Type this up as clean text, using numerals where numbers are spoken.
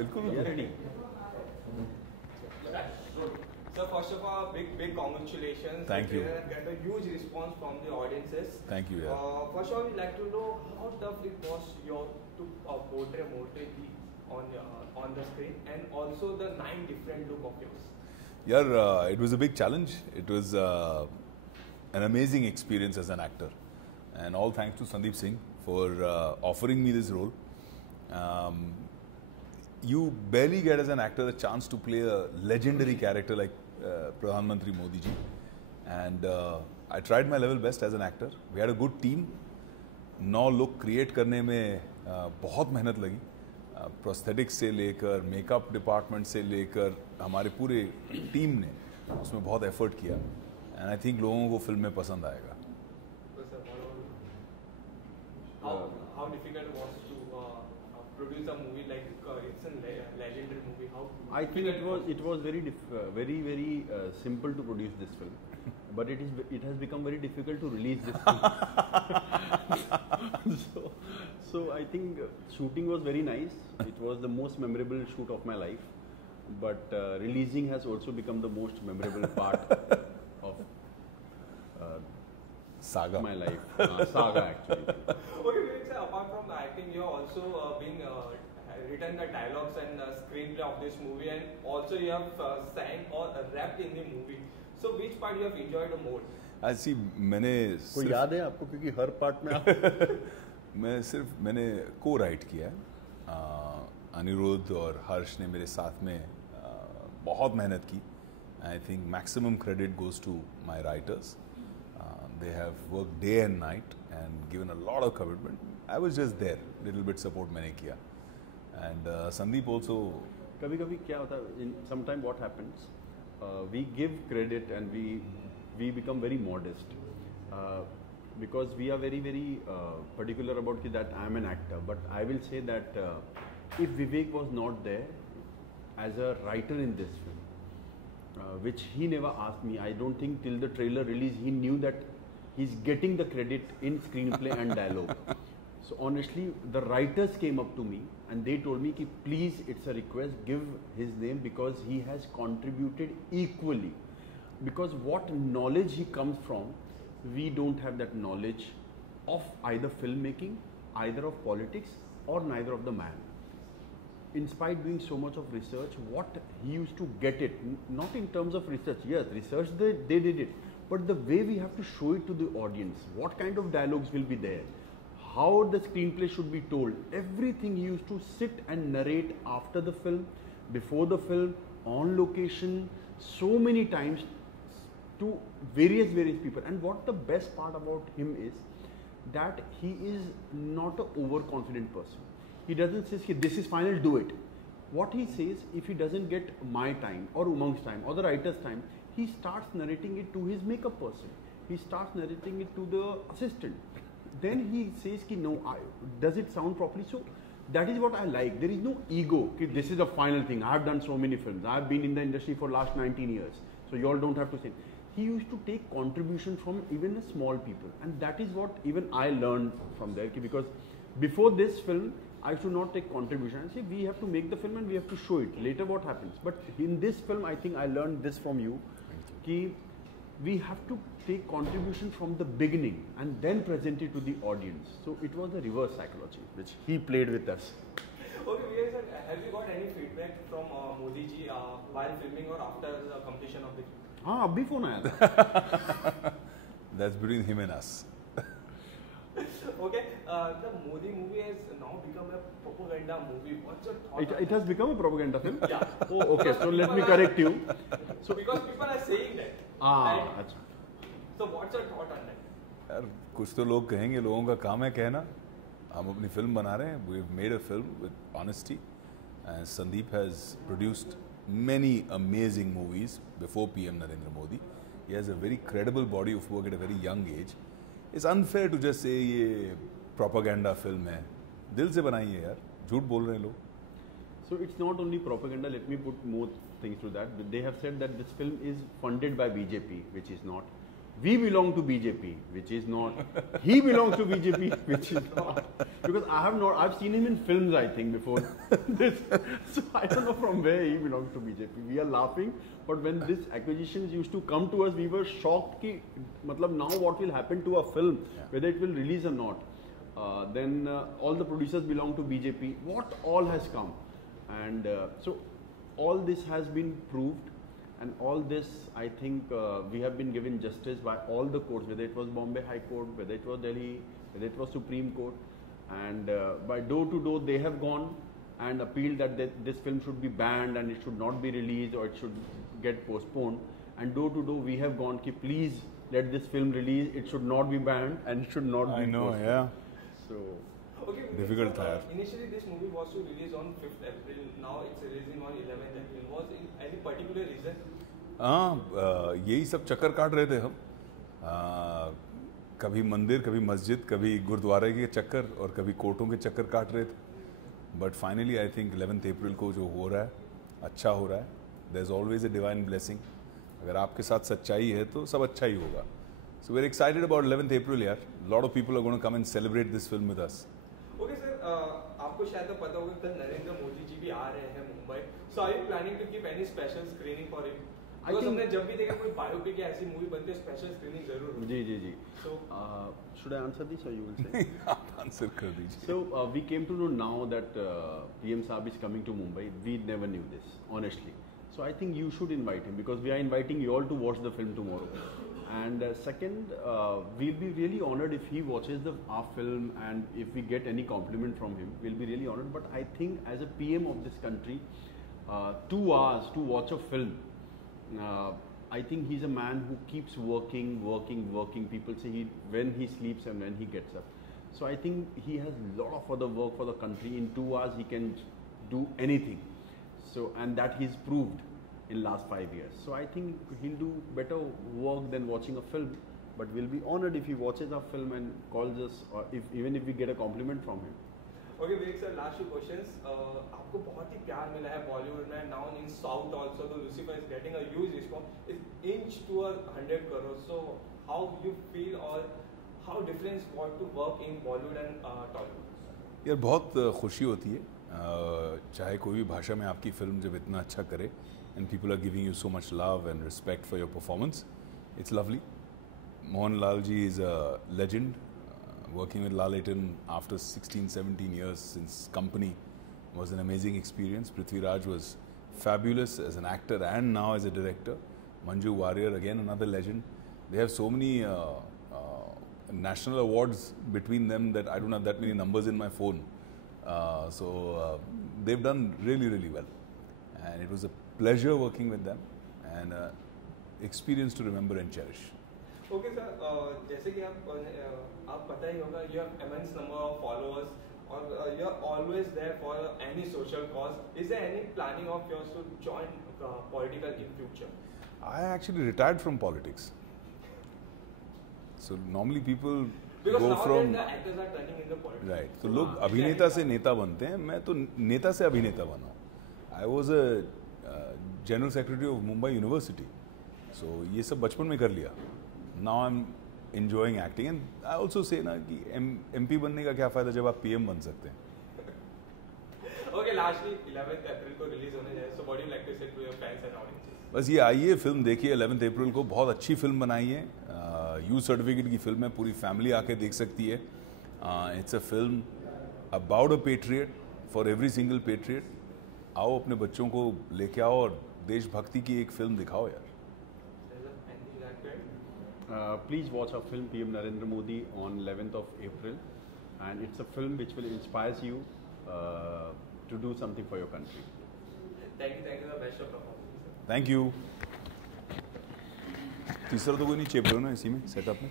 बिल्कुल ready. So first of all, big congratulations. Thank you. Get a huge response from the audiences. Thank you. Yeah. First of all, we'd like to know how tough it was to portray Morty on the screen, and also the 9 different look of yours. Yeah, it was a big challenge. It was an amazing experience as an actor, and all thanks to Sandeep Singh for offering me this role. You barely get as an actor the chance to play a legendary character like Pradhan Mantri Modi ji, and I tried my level best as an actor. We had a good team. 9 look create करने में बहुत मेहनत लगी. Prosthetics से लेकर makeup department से लेकर हमारे पूरे टीम ने उसमें बहुत एफर्ट किया, एंड आई थिंक लोगों को फिल्म में पसंद आएगा. How difficult it was to produce a movie like it's a legendary movie? How I think it was very simple to produce this film, but it has become very difficult to release this film. so I think shooting was very nice. It was the most memorable shoot of my life, but releasing has also become the most memorable part of saga my life. Saga actually. Okay, Vivek sir, apart from the acting, you have also written the dialogues and screenplay of this movie, and also you have sang or rapped in the movie. So which part you have enjoyed the more? ऐसी मैंने कोई याद है आपको, क्योंकि हर part में आप मैंने को राइट किया है. अनिरुद्ध और हर्ष ने मेरे साथ में बहुत मेहनत की. I think maximum credit goes to my writers. They have worked day and night and given a lot of commitment. I was just there, little bit support मैंने किया. And Sandeep also. कभी-कभी क्या होता है, sometimes what happens, we give credit and we become very modest because we are very particular about that I am an actor. But I will say that if Vivek was not there as a writer in this film, which he never asked me, I don't think till the trailer release he knew that he's getting the credit in screenplay and dialogue. So honestly, the writers came up to me and they told me ki please, it's a request, give his name because he has contributed equally. Because what knowledge he comes from, we don't have that knowledge of either filmmaking, either of politics, or neither of the man. In spite of doing so much of research, what he used to get it, not in terms of research, yes, research they did it, but the way we have to show it to the audience, what kind of dialogues will be there, how the screenplay should be told, everything he used to sit and narrate after the film, before the film, on location, so many times to various people. And what the best part about him is that he is not an overconfident person. He doesn't say, this is final, do it. What he says, if he doesn't get my time or Umang's time or the writer's time, he starts narrating it to his makeup person. He starts narrating it to the assistant. Then he says, no, does it sound properly? So that is what I like. There is no ego. This is the final thing. I have done so many films. I have been in the industry for last 19 years. So you all don't have to say. He used to take contribution from even the small people. And that is what even I learned from there. Because before this film, I should not take contribution and say we have to make the film and we have to show it. Later what happens. But in this film, I think I learned this from you. Ki we have to take contribution from the beginning and then present it to the audience. So it was the reverse psychology which he played with us. Okay, Vivek sir, have you got any feedback from Modi ji while filming or after the completion of the film? हाँ, अभी phone आया था. That's between him and us. Okay, the Modi movie has now become a propaganda movie. What's your thought? It has become a propaganda film? Yeah. Oh, okay. So let me correct you. So because people are saying that. अच्छा. So what's your thought on that? यार कुछ तो लोग कहेंगे, लोगों का काम है कहना. हम अपनी फिल्म बना रहे हैं. We've made a film with honesty, and Sandeep has produced many amazing movies before PM Narendra Modi. He has a very credible body of work at a very young age. It's unfair to just say ये propaganda film है. दिल से बनाइए यार. झूठ बोल रहे हैं लोग. So it's not only propaganda. Let me put more things to that. They have said that this film is funded by BJP, which is not. we belong to BJP, which is not. He belongs to BJP, which is not. Because I've seen him in films, I think, before this. So I don't know from where he belongs to BJP. We are laughing, but when these acquisitions used to come to us, we were shocked ki, matlab, now what will happen to a film, whether it will release or not. Then all the producers belong to BJP. What all has come? And so all this has been proved. And all this, I think, we have been given justice by all the courts, whether it was Bombay High Court, whether it was Delhi, whether it was Supreme Court. And by door to door, they have gone and appealed that this film should be banned and it should not be released or it should get postponed. And door to door, we have gone, ki, please let this film release. It should not be banned and it should not be postponed. I know, yeah. So, okay, difficult so, initially, this movie was to release on 5th April. Now it's releasing on 11th April. Was any particular reason? यही सब चक्कर काट रहे थे हम. कभी मंदिर, कभी मस्जिद, कभी गुरुद्वारे के चक्कर और कभी कोर्टों के चक्कर काट रहे थे. But finally I think 11th April को जो हो रहा है अच्छा हो रहा है. There is always a divine blessing. अगर आपके साथ सच्चाई है तो सब अच्छा ही होगा. So we're excited about 11th April यार. A lot of people are going to come and celebrate this film with us. Okay sir, आपको शायद तो पता होगा कल नरेंद्र मोदी जी भी आ रहे हैं Mumbai. So are you planning to give any special screening for him? Because हमने जब भी देखा कोई बायोपिक या ऐसी मूवी बनती है स्पेशल स्क्रीनिंग जरूर होती है. जी. So should I answer this or you will say? आप आंसर कर दीजिए. So we came to know now that PM Saab is coming to Mumbai. We never knew this, honestly. So I think you should invite him because we are inviting you all to watch the film tomorrow. And second, we'll be really honored if he watches our film and if we get any compliment from him, we'll be really honored. But I think as a PM of this country, 2 hours to watch a film, I think he's a man who keeps working. People say when he sleeps and when he gets up. So I think he has a lot of other work for the country. In 2 hours, he can do anything. So, and that he's proved in last 5 years. So I think he'll do better work than watching a film. But we'll be honored if he watches our film and calls us, or even if we get a compliment from him. Okay, Vivek sir, last 2 questions. आपको बहुत ही प्यार मिला है बॉलीवुड में. Now in South also, the Lucifer is getting a huge response. It's inched to 100 crores. So how you feel or how different what to work in Bollywood and Tollywood? यार बहुत खुशी होती है. चाहे कोई भी भाषा में आपकी फिल्म जब इतना अच्छा करे and people are giving you so much love and respect for your performance, it's lovely. Mohanlal ji is a legend. Working with Lalaten after 16-17 years since Company was an amazing experience. Prithviraj was fabulous as an actor and now as a director. Manju Warrier, again another legend. They have so many national awards between them that I don't have that many numbers in my phone. So they've done really well. And it was a pleasure working with them and experience to remember and cherish. Okay sir, जैसे कि आप पता ही होगा, you have immense number of followers और you are always there for any social cause. Is there any planning of yours to join political in future? I actually retired from politics. So normally people because go from the actors are turning into politics. Right. तो लोग अभिनेता से नेता बनते हैं. मैं तो नेता से अभिनेता बना. I was a general secretary of Mumbai University. So ये सब बचपन में कर लिया. Now I'm enjoying acting and I also say ना कि MP बनने का क्या फायदा जब आप PM बन सकते हैं. Okay, lastly 11th April को रिलीज होने जाए. So what do you like to say to your fans and audiences? बस ये आइए फिल्म देखिए 11th अप्रैल को. बहुत अच्छी फिल्म बनाई है. यू सर्टिफिकेट की फिल्म है. पूरी फैमिली आके देख सकती है. It's a film about a patriot for every single patriot. आओ अपने बच्चों को लेके आओ और देशभक्ति की एक फिल्म दिखाओ यार. Please watch our film PM Narendra Modi on 11th of April, and it's a film which will inspire you to do something for your country. Thank you, the best of performance. Thank you. तीसरा तो कोई नहीं चेप रहे हो ना इसी में setup में.